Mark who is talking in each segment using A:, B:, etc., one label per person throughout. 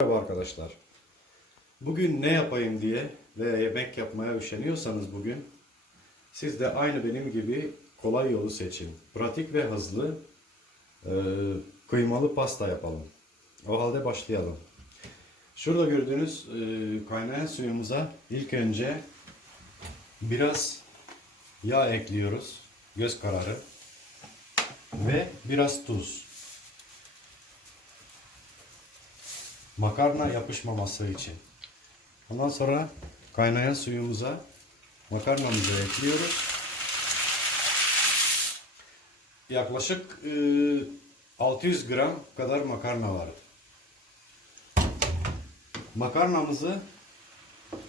A: Merhaba arkadaşlar. Bugün ne yapayım diye ve yemek yapmaya üşeniyorsanız bugün siz de aynı benim gibi kolay yolu seçin. Pratik ve hızlı e, kıymalı pasta yapalım. O halde başlayalım. Şurada gördüğünüz e, kaynayan suyumuza ilk önce biraz yağ ekliyoruz. Göz kararı. Ve biraz tuz. Makarna yapışmaması için. Ondan sonra kaynayan suyumuza makarnamızı ekliyoruz. Yaklaşık e, 600 gram kadar makarna var. Makarnamızı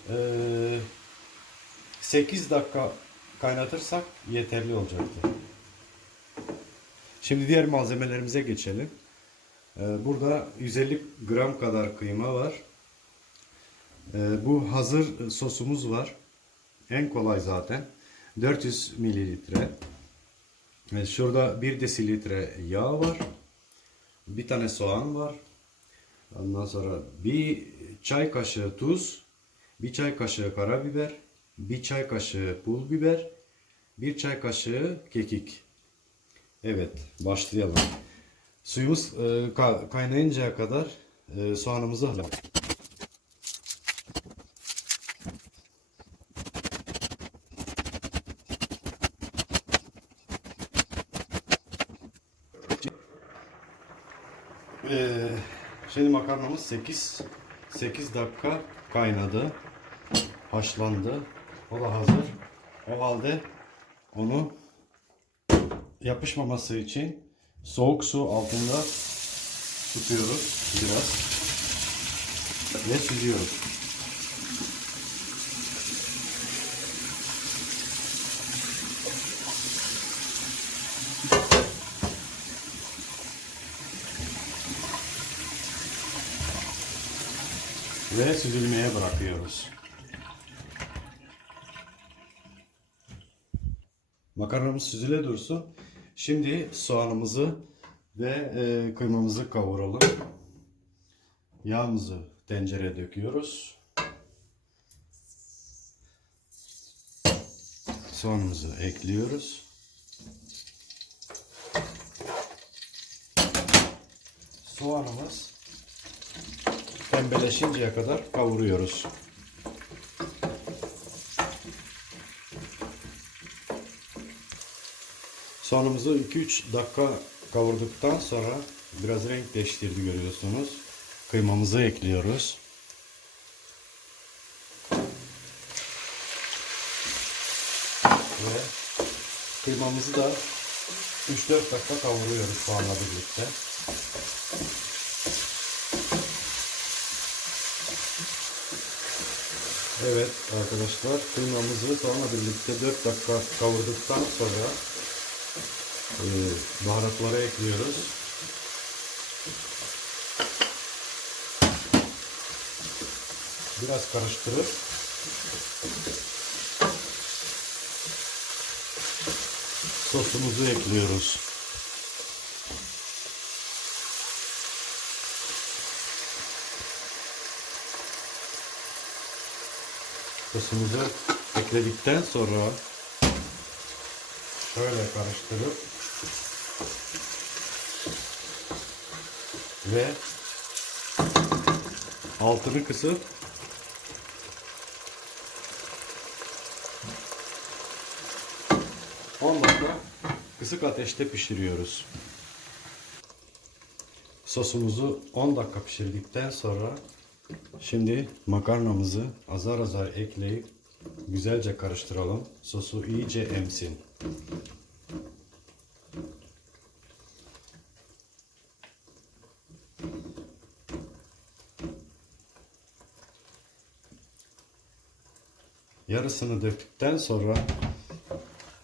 A: e, 8 dakika kaynatırsak yeterli olacaktır. Şimdi diğer malzemelerimize geçelim. Ee, Burada 150 gram kadar kıyma var. Ee, Bu hazır sosumuz var. En kolay zaten. 400 mililitre. Ee, Şurada 1 desilitre yağ var. Bir tane soğan var. Ondan sonra bir çay kaşığı tuz, bir çay kaşığı karabiber, bir çay kaşığı pul biber, bir çay kaşığı kekik. Evet, başlayalım. Suyumuz e, ka- kaynayıncaya kadar e, soğanımızı haşlayalım. E, şimdi makarnamız 8 8 dakika kaynadı. Haşlandı. O da hazır. O halde onu yapışmaması için soğuk su altında tutuyoruz biraz ve süzüyoruz. Ve süzülmeye bırakıyoruz. Makarnamız süzüle dursun. Şimdi soğanımızı ve e, kıymamızı kavuralım. Yağımızı tencereye döküyoruz. Soğanımızı ekliyoruz. Soğanımız pembeleşinceye kadar kavuruyoruz. Soğanımızı 2-3 dakika kavurduktan sonra biraz renk değiştirdi görüyorsunuz. Kıymamızı ekliyoruz. Ve kıymamızı da 3-4 dakika kavuruyoruz soğanla birlikte. Evet arkadaşlar kıymamızı soğanla birlikte 4 dakika kavurduktan sonra e, baharatları ekliyoruz. Biraz karıştırıp sosumuzu ekliyoruz. Sosumuzu ekledikten sonra şöyle karıştırıp ve altını kısıp on dakika kısık ateşte pişiriyoruz. Sosumuzu 10 dakika pişirdikten sonra şimdi makarnamızı azar azar ekleyip güzelce karıştıralım. Sosu iyice emsin. Yarısını döktükten sonra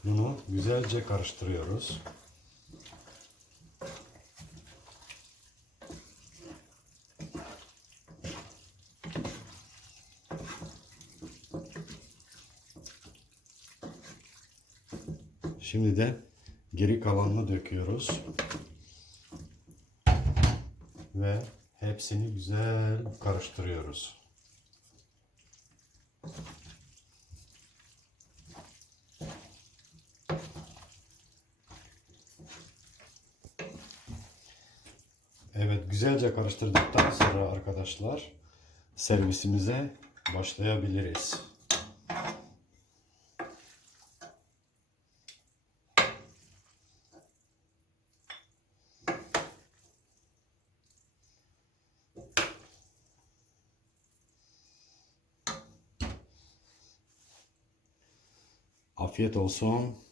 A: bunu güzelce karıştırıyoruz. Şimdi de geri kalanını döküyoruz. Ve Hepsini güzel karıştırıyoruz. Evet, güzelce karıştırdıktan sonra arkadaşlar servisimize başlayabiliriz. Afiyet olsun.